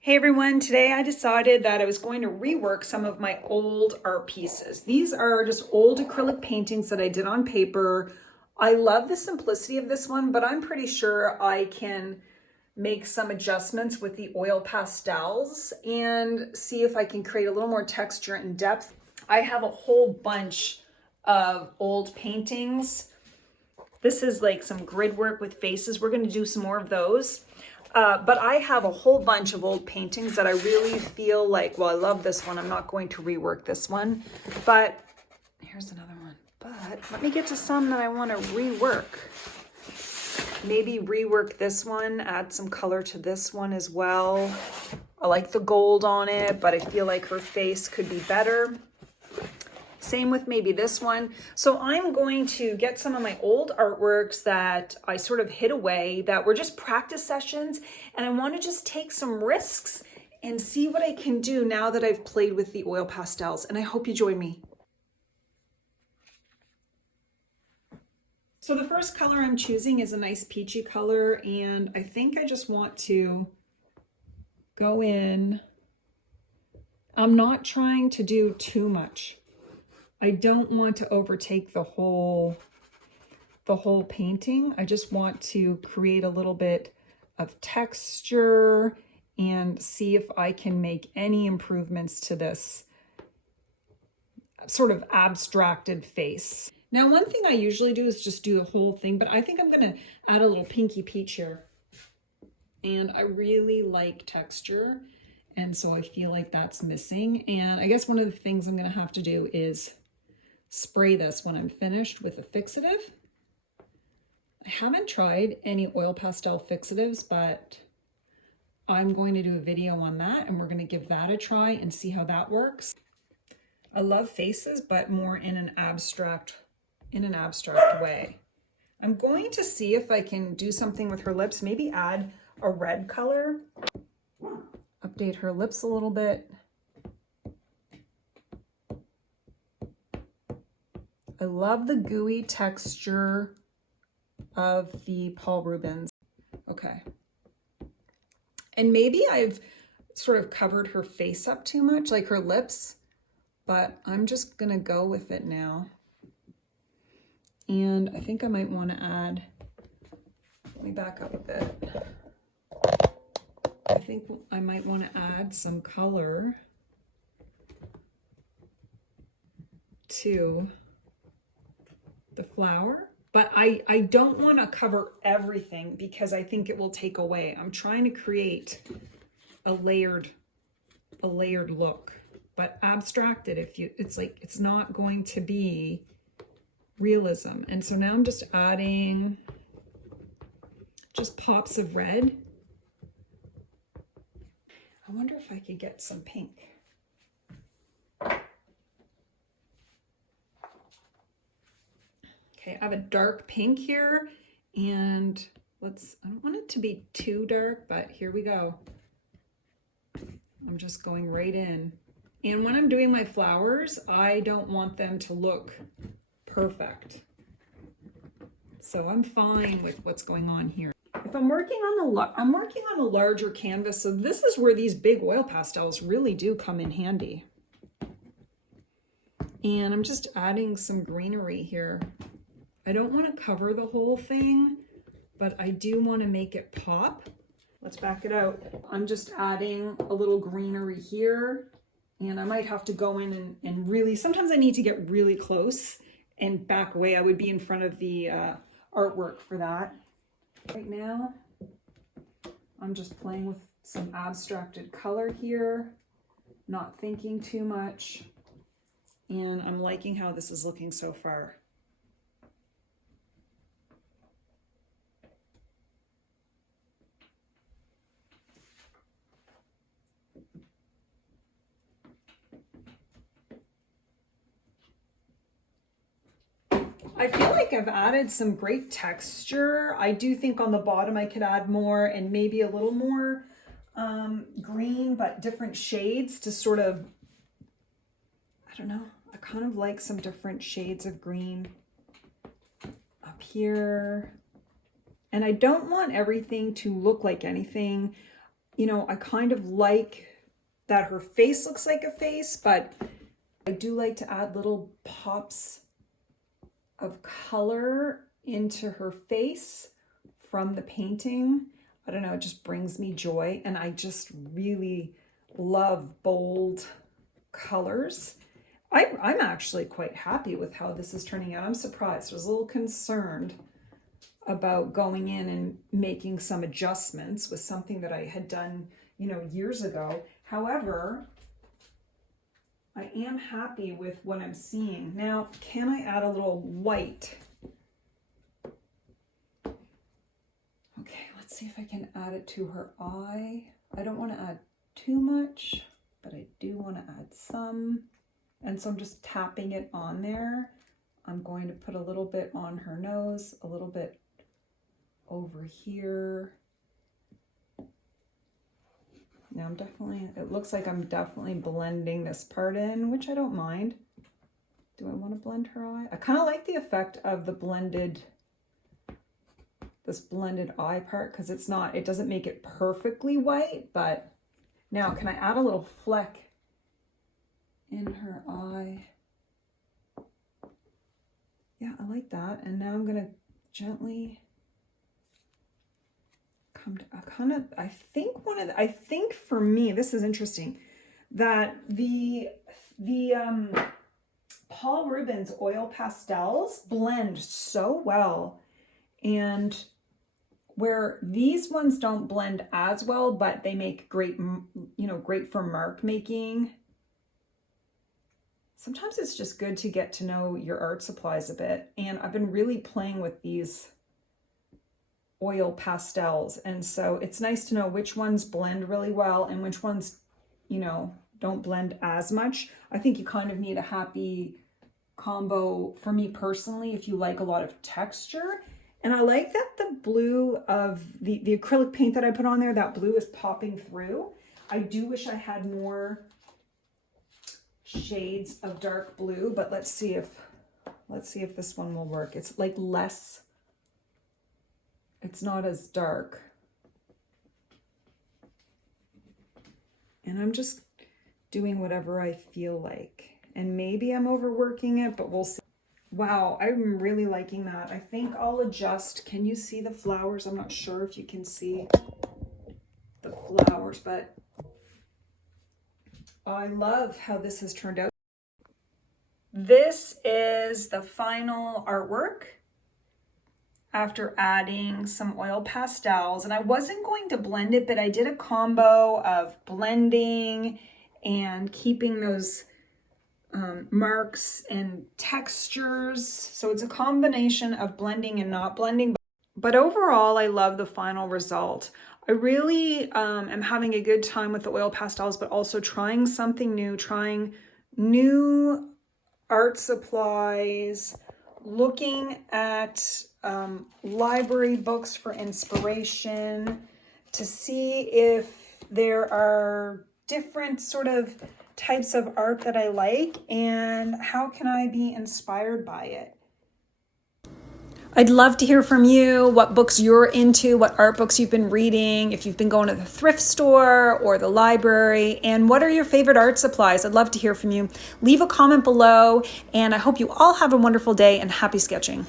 Hey everyone, today I decided that I was going to rework some of my old art pieces. These are just old acrylic paintings that I did on paper. I love the simplicity of this one, but I'm pretty sure I can make some adjustments with the oil pastels and see if I can create a little more texture and depth. I have a whole bunch of old paintings. This is like some grid work with faces. We're going to do some more of those. But I have a whole bunch of old paintings that I really feel like, well, I love this one. I'm not going to rework this one, but here's another one. But let me get to some that I want to rework. Maybe rework this one, add some color to this one as well. I like the gold on it, but I feel like her face could be better. Same with maybe this one. So I'm going to get some of my old artworks that I sort of hid away that were just practice sessions, and I want to just take some risks and see what I can do now that I've played with the oil pastels, and I hope you join me. So the first color I'm choosing is a nice peachy color, and I think I just want to go in. I'm not trying to do too much. I don't want to overtake the whole painting. I just want to create a little bit of texture and see if I can make any improvements to this sort of abstracted face. Now, one thing I usually do is just do the whole thing, but I think I'm going to add a little pinky peach here. And I really like texture, and so I feel like that's missing. And I guess one of the things I'm going to have to do is spray this when I'm finished with a fixative. I haven't tried any oil pastel fixatives, but I'm going to do a video on that, and we're going to give that a try and see how that works. I love faces, but more in an abstract way. I'm going to see if I can do something with her lips, maybe add a red color, update her lips a little bit. I love the gooey texture of the Paul Rubens. Okay. And maybe I've sort of covered her face up too much, like her lips, but I'm just gonna go with it now. And I think I might want to add, let me back up a bit. I think I might want to add some color to the flower, but I don't want to cover everything because I think it will take away. I'm trying to create a layered look, but abstracted. It's not going to be realism. And so now I'm just adding just pops of red. I wonder if I could get some pink. Okay, I have a dark pink here, and I don't want it to be too dark, but here we go. I'm just going right in. And when I'm doing my flowers, I don't want them to look perfect. So I'm fine with what's going on here. If I'm working on a larger canvas, so this is where these big oil pastels really do come in handy. And I'm just adding some greenery here. I don't want to cover the whole thing, but I do want to make it pop. Let's back it out. I'm just adding a little greenery here, and I might have to go in and really, sometimes I need to get really close and back away. I would be in front of the artwork for that. Right now, I'm just playing with some abstracted color here, not thinking too much, and I'm liking how this is looking so far. I feel like I've added some great texture. I do think on the bottom I could add more, and maybe a little more green, but different shades to sort of, I don't know, I kind of like some different shades of green up here. And I don't want everything to look like anything. you know, I kind of like that her face looks like a face, but I do like to add little pops of color into her face from the painting. I don't know, it just brings me joy, and I just really love bold colors. I'm actually quite happy with how this is turning out. I'm surprised. I was a little concerned about going in and making some adjustments with something that I had done, you know, years ago. However, I am happy with what I'm seeing. Now, can I add a little white? Okay, let's see if I can add it to her eye. I don't want to add too much, but I do want to add some. And so I'm just tapping it on there. I'm going to put a little bit on her nose, a little bit over here. Now it looks like I'm definitely blending this part in, which I don't mind. Do I want to blend her eye? I kind of like the effect of the this blended eye part, because it doesn't make it perfectly white, but now can I add a little fleck in her eye? Yeah, I like that. And now I'm going to gently come to I think for me, this is interesting, that the Paul Rubens oil pastels blend so well, and where these ones don't blend as well, but they make great, you know, great for mark making. Sometimes it's just good to get to know your art supplies a bit. And I've been really playing with these oil pastels. And so it's nice to know which ones blend really well and which ones, you know, don't blend as much. I think you kind of need a happy combo for me personally if you like a lot of texture. And I like that the blue of the acrylic paint that I put on there, that blue is popping through. I do wish I had more shades of dark blue, but let's see if this one will work. It's like less, it's not as dark. And I'm just doing whatever I feel like. And maybe I'm overworking it, but we'll see. Wow, I'm really liking that. I think I'll adjust. Can you see the flowers? I'm not sure if you can see the flowers, but I love how this has turned out. This is the final artwork after adding some oil pastels. And I wasn't going to blend it, but I did a combo of blending and keeping those marks and textures. So it's a combination of blending and not blending. But overall, I love the final result. I really am having a good time with the oil pastels, but also trying something new, trying new art supplies, looking at library books for inspiration to see if there are different sort of types of art that I like and how can I be inspired by it. I'd love to hear from you, what books you're into, what art books you've been reading, if you've been going to the thrift store or the library, and what are your favorite art supplies? I'd love to hear from you. Leave a comment below, and I hope you all have a wonderful day and happy sketching.